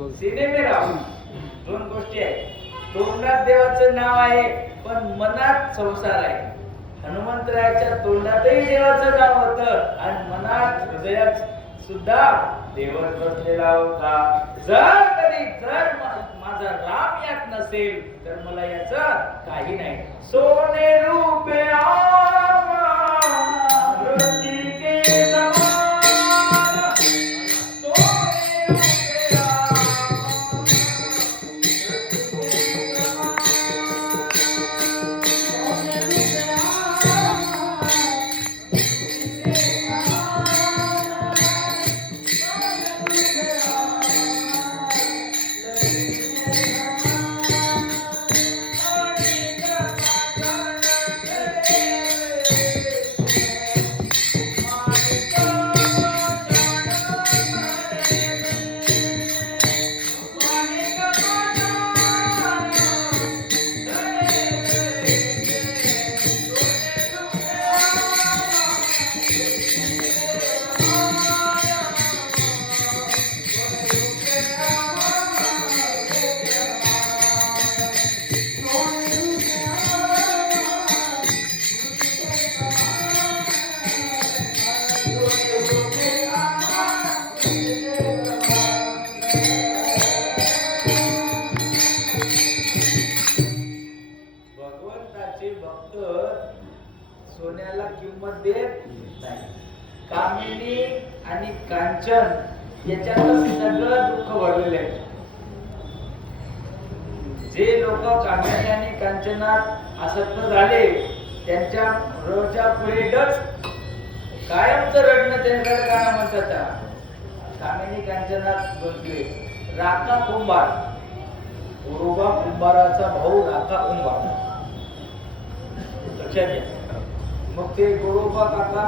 सिनेमेराव दोन गोष्टी आहेत. तोंडात देवाचं नाव आहे पण मनात संसार आहे. हनुमंतरायाच्या तोंडातही देवाचं नाव होतं आणि मनात हृदयात सुद्धा देवच बसलेला होता. जर माझा राम यात नसेल तर मला याचं काही नाही. सोने रूपे सोन्याला किंमत देत नाही. कामिनी आणि कांचन याच्यातच सगळं दुःख भरलेलं आहे. जे लोक कामिनी आणि कांचनात आसक्त झाले त्यांच्या रोजच्या पुढे कायमचं रडणं त्यांच्याकडे गाणं म्हणतात. कामिनी कांचनात गुंतले. राका कुंभार, गोरोबा कुंभाराचा भाऊ राका कुंभार. लक्षात घ्या. मग ते गोरोबा काका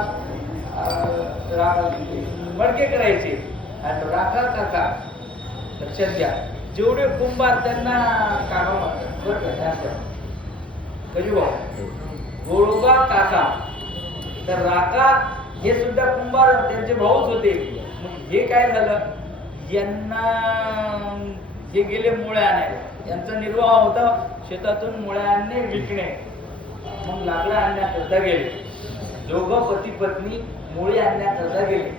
मडके करायचे आणि राखा काका. लक्षात घ्या. जेवढे कुंभार त्यांना काका म्हणतात. बरं का? गोरोबा काका तर राका हे सुद्धा कुंभार त्यांचे भाऊच होते. मग हे काय झालं, यांना हे गेले मुळ्या आणायला. यांचा निर्वाह होता शेतातून मुळ्या आणणे विकणे. मग लाकडं आणण्याकरता गेले. दोघं पती पत्नी मुळे आणण्याकरता गेले.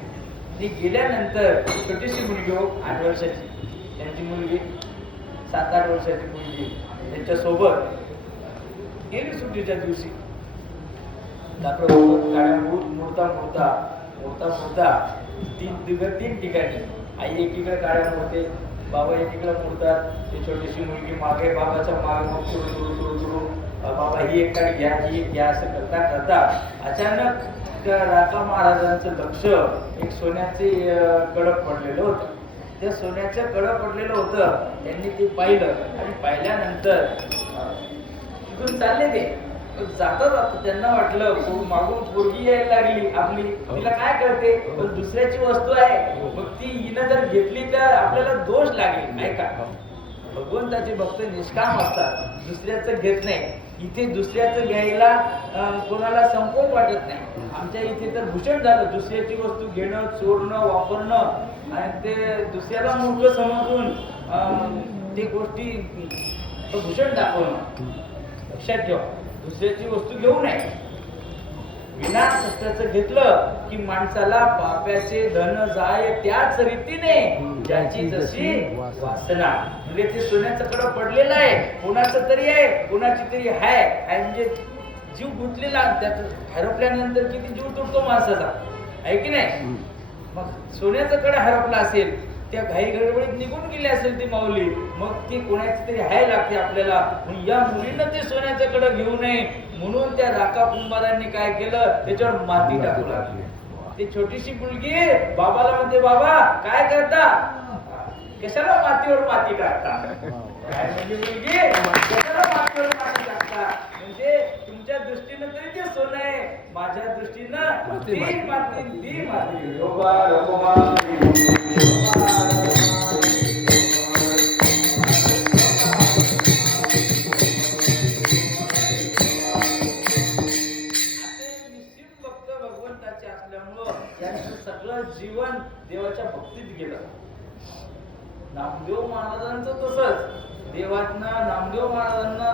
ती गेल्यानंतर छोटीशी मुलगी 8 वर्षाची, त्यांची मुलगी 7-8 वर्षाची मुलगी त्यांच्या सोबत गेली सुट्टीच्या दिवशी. गाड्या मुरता 3 ठिकाणी. आई एकीकडे गाड्या मुरते, बाबा एकीकडे मुरतात. ती छोटीशी मुलगी मागे, बाबाच्या मागे. मग सुरू बाबा ही एक गाडी घ्या, ही एक घ्या, असं करता करता अचानक त्या राका महाराजांचं लक्ष एक सोन्याचे कडक पडलेलं होतं. त्या सोन्याचं कडक पडलेलं होतं. त्यांनी ते पाहिलं आणि पाहिल्यानंतर तिथून चालले ते. जातात त्यांना वाटलं मागून पोरगी यायला लागली आपली, तिला काय करते, पण दुसऱ्याची वस्तू आहे. मग ती हिनं जर घेतली तर आपल्याला दोष लागेल नाही का. भगवंताचे भक्त निष्काम असतात, दुसऱ्याचं घेत नाही. इथे दुसऱ्याचं घ्यायला कोणाला संकोच वाटत नाही. आमच्या इथे तर भूषण झालं. दुसऱ्याची वस्तू घेणं, चोरणं, वापरणं आणि ते दुसऱ्याला मूर्ख समजून ते गोष्टी भूषण दाखवणं. लक्षात ठेवा, दुसऱ्याची वस्तू घेऊ नये. विना कष्टाचं घेतलं की माणसाला पाप्याचे धन जाय त्याच रीतीने ज्याची जशी वासना. म्हणजे ते सोन्याचं कडं पडलेलं आहे, कोणाचं तरी आहे, कोणाची तरी आहे. म्हणजे जीव गुंतलेला, त्यात हरपल्यानंतर किती जीव तुटतो माणसाचा, आहे की नाही. मग सोन्याचं कडं हरपलं असेल, त्या घाई गडबडीत निघून गेली असेल ती माऊली, मग ती कोणाची तरी हाय लागते आपल्याला. या मुलीनं ते सोन्याचं कडं घेऊ नये म्हणून त्या राका कुंभारांनी काय केलं, त्याच्यावर माती टाकू लागली. ती छोटीशी मुलगी बाबाला म्हणते, बाबा काय करता, कशाला मातीवर माती टाकता. काय म्हणजे मुलगी, कशाला मातीवर माती टाकता. म्हणजे तुमच्या दृष्टीनं तरी ते सोनं आहे, माझ्या दृष्टीनं ती माती. सगळं जीवन देवाच्या भक्तीत गेलं. नामदेव महाराजांचं तसंच देवातनं नामदेव महाराजांना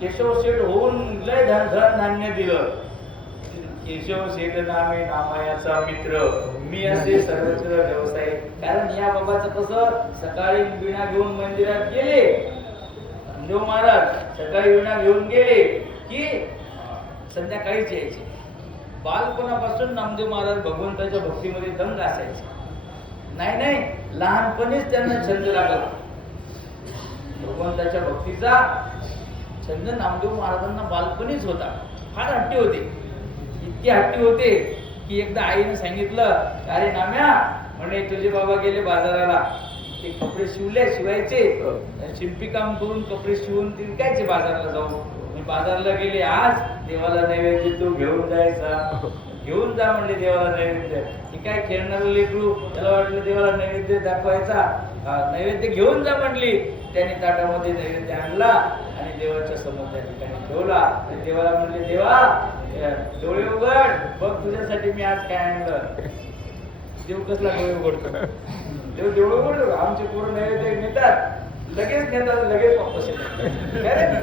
केशव शेठ होऊन लय धन धान्य दिलं. केशव शेठ नामे नामायाचा मित्र मी असे सर्वच व्यवसाय. कारण या बाबाचं कसं सकाळी विणा घेऊन मंदिरात गेले नामदेव महाराज, सकाळी विणा घेऊन गेले की संध्याकाळीच यायचे. बालपणापासून नामदेव महाराज भगवंताच्या भक्तीमध्ये दंग असायचे. नाही लहानपणीच त्यांना छंद लागला भगवंताच्या भक्तीचा छंद. नामदेव महाराजांना बालपणीच होता. फार हट्टी होते, इतके हट्टी होते की एकदा आईने सांगितलं, अरे नाम्या म्हणे तुझे बाबा गेले बाजाराला, ते कपडे शिवायचे, शिंपी काम करून कपडे शिवून ते विकायचे बाजाराला जाऊन. बाजारला गेले, आज देवाला नैवेद्य तू घेऊन जायचा. घेऊन जा म्हणले देवाला नैवेद्य. हे काय खेळणार लेकरू, त्याला वाटलं देवाला नैवेद्य दाखवायचा, नैवेद्य घेऊन जा म्हणली. त्याने ताटामध्ये नैवेद्य आणला आणि देवाच्या समोर त्या ठिकाणी ठेवला. देवाला म्हणले, देवा डोळे उघड, बघ तुझ्यासाठी मी आज काय आणलं. देव कसला डोळे उघडतो? देव डोळे उघडतो. आमचे पोरं नैवेद्य नेतात, लगेच नेतात, लगेच वापस येतात.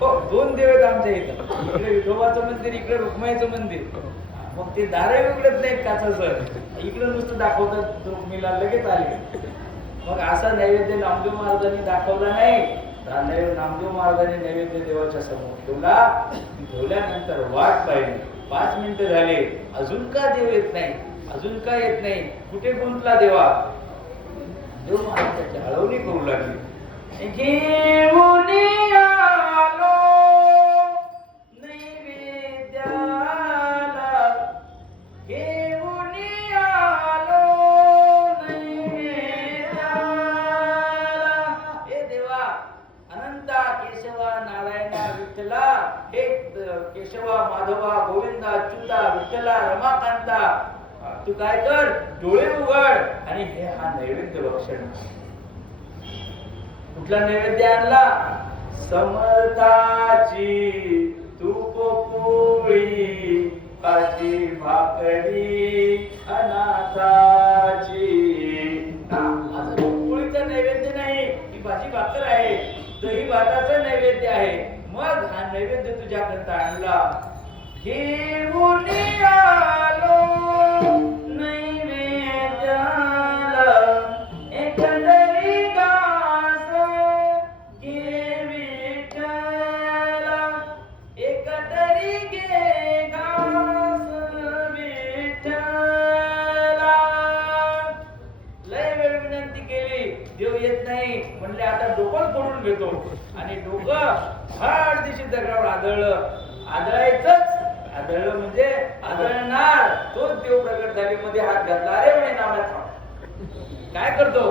हो, दोन देव आहेत आमच्या इथं, इकडे विठोबाचं मंदिर, इकडे रुक्माईचं मंदिर. मग ते दारे उघडत नाहीत काचाचं, इकडे नुसतं दाखवतात रुक्मीला, लगेच आले. मग असा नैवेद्य नामदेव महाराजांनी दाखवला नाही. नामदेव महाराजांनी नैवेद्य देवाच्या समोर ठेवला. ठेवल्यानंतर वाट पाहिली. 5 मिनिटं झाले, अजून का देव येत नाही, अजून का येत नाही, कुठे गुंतला देवा. देव महाराजांची हळवणी करू लागली. घेऊन आलो नैवेद्याला, घेऊन आलो नैवेद्याला. हे देवा अनंता केशवा नारायणा विठ्ठला, हे केशवा माधवा गोविंदा अच्युता विठ्ठला रमाकांता, तू काय कर, डोळे उघड आणि हे हा नैवेद्य भक्षण. कुठला नैवेद्य आणला? समर्थाची तूप पोळी, काची भाकरी अनाथाची. आज पोळीचा नैवेद्य नाही, ही भाजी भाकर आहे, दही भाताचा नैवेद्य आहे. मग हा नैवेद्य तुझ्याकरता आणला. घेऊन आलो नैवेद्याला, एकंदरी घास घे विठ्ठला, एकंदरी घे घास विठ्ठला. लय वेळ विनंती केली, देव येत नाही. म्हणले आता डोकं फोडून घेतो. आणि डोकं फार दिवशी दगडावर आदळलं. आदळलं म्हणजे आदळणार, तोच देव प्रकट झाली. मध्ये हात घातला. अरे म्हणे नामाचा काय करतो?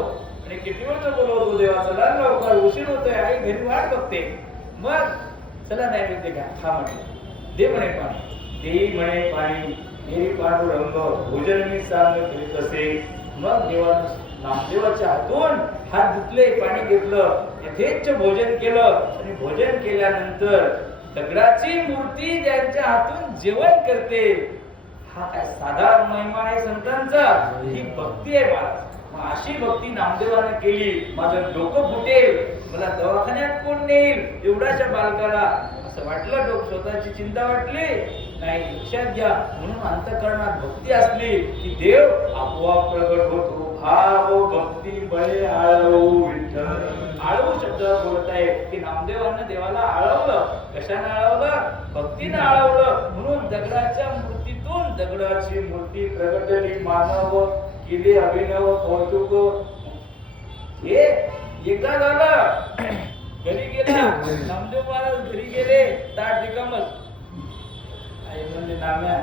आणि किती वेळ बोलवतो देवा, चला लवकर, उशीर होतोय, आई घरी वाट बघते. मग चला नैवेद्य घ्या, खा म्हणे. दे म्हणे पाणी, दे म्हणे पाणी. हे पांडुरंग भोजन मी सांग करीत असे. मग देवानं नामदेवाच्या हातून हात धुतले, पाणी घेतलं, यथेच्छ भोजन केलं. आणि भोजन केल्यानंतर दगडाची मूर्ती ज्यांच्या हातून जेवण करते, हा काय साधारण महिमा आहे संतांचा? ही भक्ती आहे महाराज. मग अशी भक्ती नामदेवानं केली. माझं डोकं फुटेल, मला दवाखान्यात कोण नेईल, एवढ्याशा बालकाला असं वाटलं. डोकं स्वतःची चिंता वाटली नाही, लक्षात घ्या. म्हणून अंतःकरणात भक्ती असली की देव आपोआप प्रगट होतो. भाव भक्ती बळे आळवू विठ्ठल. आळवू शब्द बोलत आहे की नामदेवानं देवाला आळवलं. कशाने आळवलं? भक्तीनं आळवलं. म्हणून दगडाच्या मूर्तीतून दगडाची मूर्ती प्रगटली. मानव केले अभिनव कौतुक. हे एकदा झालं, घरी गेला नामदेव महाराज, घरी गेले, ताट रिकामच. आई म्हणजे नाम्या,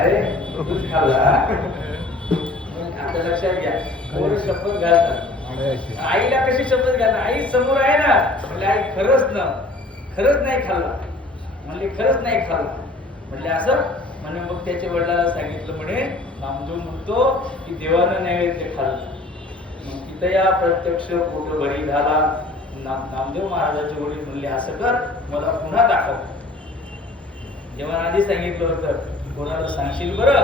अरे दूध खाल्ला. आता लक्षात घ्या, पोरं शपथ घालतात. आईला कशी शपथ घालतात? आई समोर आहे ना. म्हणजे आई खरंच नाही खाल्ला. म्हणले खरंच नाही खाल्ला. म्हणले असं म्हणे. मग त्याच्या वडिलांना सांगितलं. म्हणे नामदेव म्हणतो की देवानं नैवेद्य खाल्लं. मग तिथं या प्रत्यक्ष पोट बरी झाला. नामदेव महाराजांचे वडील म्हणले असं कर, मला पुन्हा दाखव. जेव्हा आधी सांगितलं होतं कोणाला सांगशील बरं,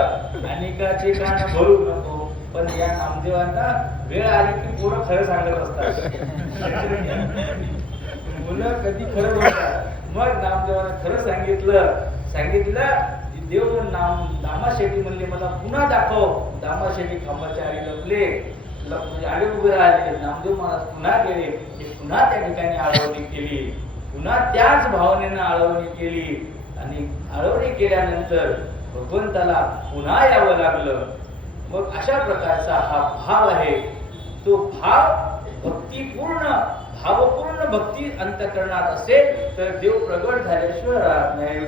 अनेकाचे कान भरू नको, पण या नामदेवांना वेळ आली की पोरं खरं सांगत असतात. मुलं कधी खरं बोलतात. मग नामदेवानं खरं सांगितलं देव दामाशेठी म्हणले मला पुन्हा दाखव. दामाशेठी खांबाच्या आडी लपले आडे उभे राहिले. नामदेव महाराज पुन्हा गेले. पुन्हा त्या ठिकाणी आळवणी केली. पुन्हा त्याच भावनेनं आळवणी केली आणि आळवणी केल्यानंतर भगवंताला पुन्हा यावं लागलं. मग अशा प्रकारचा हा भाव आहे. तो भाव भावपूर्ण भक्ती अंतःकरणात असेल तर देव प्रगट झाल्याशिवाय राहत नाही.